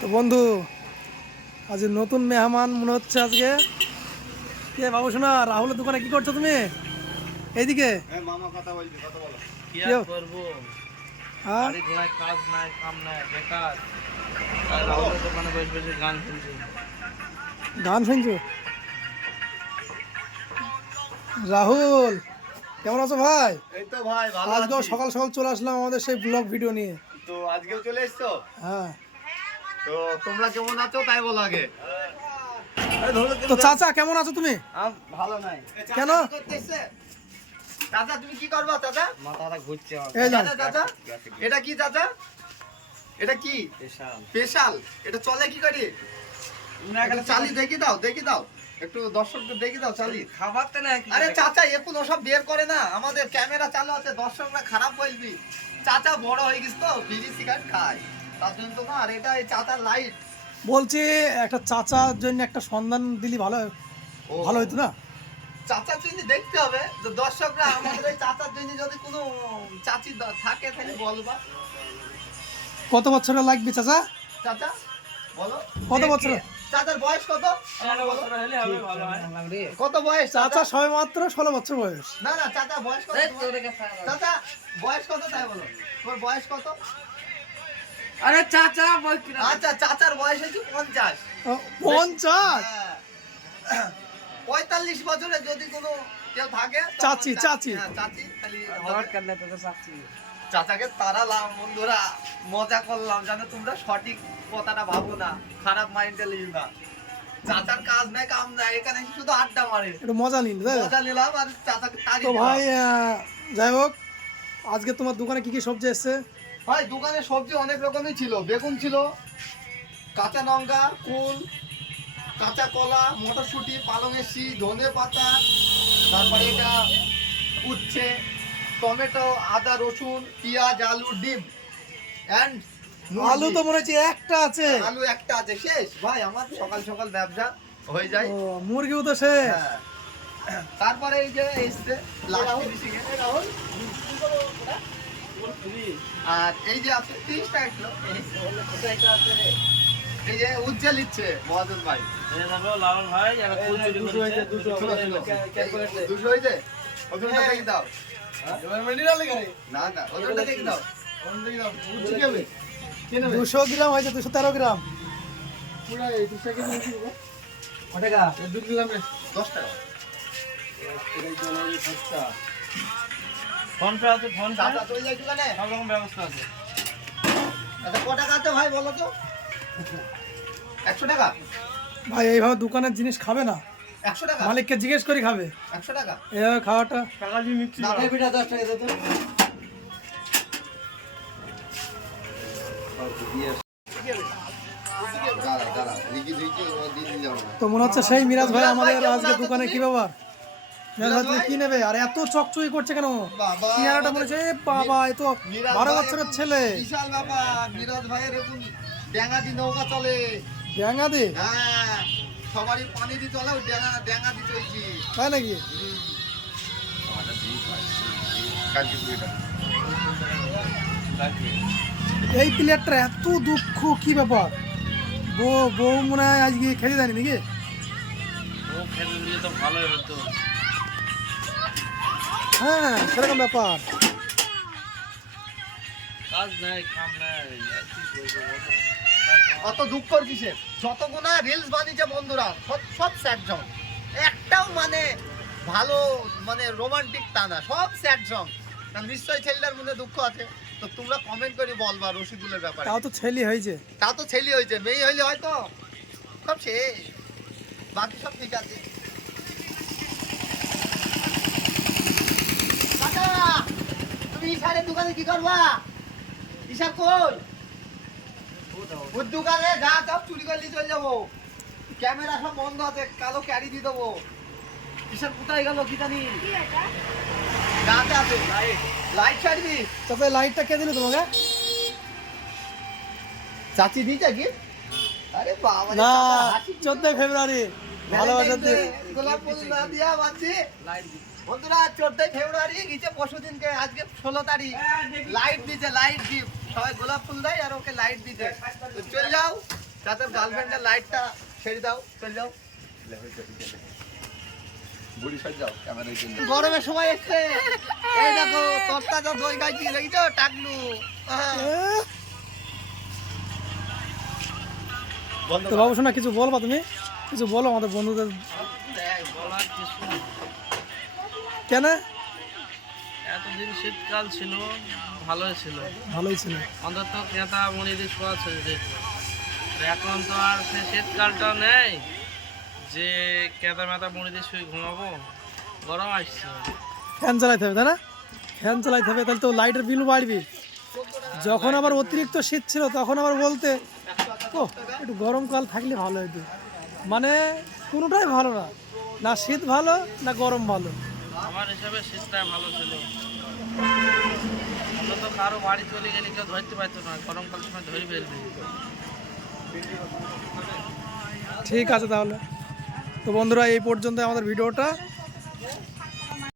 তো বন্ধু আজ নতুন মেহমান মনে হচ্ছে আজকে। কে বাবু শোনা রাহুলের দোকানে কি করছ তুমি? এইদিকে। মামা কথা বলছি কথা বলো। কি কেউ? আর করব? বাড়ি ঘোড়ায় কাজ নাই কাম নাই বেকার। আর রাহুলের দোকানে বসে বসে গান শুনছি। শুনছো? রাহুল কেমন আছো ভাই? এই তো ভাই ভালো আজকেও সকাল সকাল চলে আসলাম আমাদের সেই ব্লগ ভিডিও নিয়ে। তো আজকেও চলে এসছো? হ্যাঁ। তো তোমরা কেমন আছো? তাই বলো আগে। তো চাচা কেমন আছো তুমি? ভালো নাই। কেন? চাচা তুমি কি করবা চাচা? মাথাটা ঘুরছে। চাচা এটা কি চাচা? এটা কি? স্পেশাল। স্পেশাল? এটা চলে কি করি? চালি দেখি দাও দেখি দাও। একটু দর্শকদের দেখি দাও চালি। খাবার তো না আরে চাচা এখন ওসব বের করে না। আমাদের ক্যামেরা চালু আছে দর্শকরা খারাপ বলবি। চাচা বড় হয়ে গেছে তো বিড়ি সিগারেট খায়। তার জন্য তো না আর এটা এই চাচার লাইট বলছি একটা চাচার জন্য একটা সন্ধান দিলি ভালো ভালো হইতো না? চাচা চিনি দেখতে হবে যে দর্শকরা আমাদের এই চাচার জন্য যদি কোনো চাচি থাকে তাহলে বলবা কত বছরের লাগবে চাচা? চাচা বলো। কত বছর চাচার বয়স কত? ষোলো বছর হলে হবে ভালো কত বয়স চাচা? সবে মাত্র ষোলো বছর বয়স। না না চাচা বয়স কত? তোরে। চাচা বয়স কত তাই বলো। তোমার বয়স কত? আরে চাচা আচ্ছা চাচার বয়স হচ্ছে পঞ্চাশ। পঞ্চাশ? হ্যাঁ। পঁয়তাল্লিশ বছরে যদি কোনো কেউ থাকে চাচি, চাচি। হ্যাঁ, চাচি তাহলে করলে তোকে চাচ্ছি চাচাকে তাড়ালাম বন্ধুরা মজা করলাম জানো তোমরা সঠিক কথাটা ভাবো না খারাপ মাইন্ডে লিও না চাচার কাজ নাই কাম নাই এখানে শুধু আড্ডা মারে। একটু মজা নিন মজা নিলাম আর চাচাকে তো ভাই যাই হোক আজকে তোমার দোকানে কি কি সবজি এসছে? ভাই দোকানে সবজি অনেক রকমই ছিল। বেগুন ছিল কাঁচা লঙ্কা কুল কাঁচা কলা মটরশুঁটি পালংয়ের শি ধনে পাতা তারপরে এটা উচ্ছে টমেটো আদা রসুন পেঁয়াজ আলু ডিম অ্যান্ড আলু তো মনে হচ্ছে একটা আছে। আলু একটা আছে শেষ। ভাই আমার সকাল সকাল ব্যবসা হয়ে যায়। মুরগিও তো শেষ। হ্যাঁ। তারপরে এই যে এসছে লাস্ট ফিনিশিং আর এই যে আছে তিরিশ টাকা কিলো। এই যে উজ্জ্বল মহাজন ভাই। লালন দুশো দাও। না না দাও। দুশো গ্রাম হয়েছে দুশো তেরো গ্রাম। দশ টাকা। ফোন আছে ফোন দাদা চলে যায় দোকানে সব রকম ব্যবস্থা আছে। আচ্ছা ক টাকা আছে ভাই বলো তো? একশো টাকা? ভাই এইভাবে দোকানের জিনিস খাবে না। একশো টাকা? মালিককে জিজ্ঞেস করে খাবে। একশো টাকা? এইভাবে খাওয়াটা। টাকা দিয়ে মিক্সি দাদা তো। মনে হচ্ছে সেই মিরাজ ভাই আমাদের আজকে আছো দোকানে কি ব্যাপার কি নেবে? আর এত চকচকি করছে কেন? বাবা, চেহারাটা মনে হচ্ছে বাবা এ তো বারো বছরের ছেলে। বিশাল ব্যাপার মিরাজ ভাইয়ের এখন ড্যাঙ্গাদি নৌকা চলে। ড্যাঙ্গা দে হ্যাঁ সবারই পানি দিয়ে চলে ও ড্যাঙ্গা ড্যাঙ্গা চলছি। তাই নাকি? এই প্লেয়ারটার এত দুঃখ কি ব্যাপার? বউ বউ মনে হয় আজকে খেতে দেয়নি নাকি? ও খেতে দিলে তো ভালোই হতো। হ্যাঁ সেরকম ব্যাপার। কাজ নাই কাম নাই আর কি করব বলো? অত দুঃখর কিসের? যতগুনা রিলস বানিয়েছে বন্ধুরা সব সব স্যাড সং একটাও মানে ভালো মানে রোমান্টিক তা না সব স্যাড সং নিশ্চয়ই ছেলেটার মধ্যে দুঃখ আছে। তো তোমরা কমেন্ট করে বলবা রশিদুলের ব্যাপারে। তাও তো ছেলে হয়েছে। তা তো ছেলে হয়েছে মেয়ে হইলে হয়তো সব শেষ। বাকি সব ঠিক আছে। তুমি ইশারের দোকানে কি করবা? কই? ওর দোকানে যা সব চুরি করলে চলে যাব। ক্যামেরা সব বন্ধ আছে কালো ক্যারি দিয়ে দেবো। ইশার কোথায় গেল কি জানি? গাতে আছে লাইট। লাইট ছাড়বি? লাইটটা কে দিল তোমাকে? চাচি দিয়েছে কি? আরে বাবা না চোদ্দই ফেব্রুয়ারি ভালোবাসার দিন। গোলাপ ফুল না দিয়া বাঁধছি লাইট বন্ধুরা চোদ্দই ফেব্রুয়ারি গেছে পরশু দিনকে আজকে ষোলো তারিখ। লাইট দিছে লাইট গিফট সবাই গোলাপ ফুল দেয় আর ওকে লাইট তো চলে যাও তাতে গার্লফ্রেন্ডের লাইটটা ছেড়ে দাও চলে যাও। বুড়ি সাজ যাও ক্যামেরায় চলে গরমের সময় এসছে। এই দেখো তরতা যা দই গাইছি দেখেছ? টাকলু। তো বাবু শোনা কিছু বলবা তুমি? কিছু বলো আমাদের বন্ধুদের। বলার কিছু নেই। কেন? এতদিন শীতকাল ছিল ভালোই ছিল। ভালোই ছিল। অন্তত ক্রেতা মনিদি শোয়া এখন তো আর সে শীতকালটা নেই যে কেতা মেতা মনিদি শুয়ে ঘুমাবো। গরম আসছে। ফ্যান চালাইতে হবে তাই না? ফ্যান চালাইতে হবে তাহলে তো লাইটের বিল বাড়বে। যখন আবার অতিরিক্ত শীত ছিল তখন আবার বলতে ও একটু গরমকাল থাকলে ভালো হতো মানে কোনোটাই ভালো না। না শীত ভালো না গরম ভালো। আমার হিসাবে শীতটা ভালো ছিল। অন্তত কারও বাড়ি চলে গেলে কেউ ধরতে পারতো না গরমকাল সময় ধরে ফেলবে। ঠিক আছে তাহলে। তো বন্ধুরা, এই পর্যন্ত আমাদের ভিডিওটা।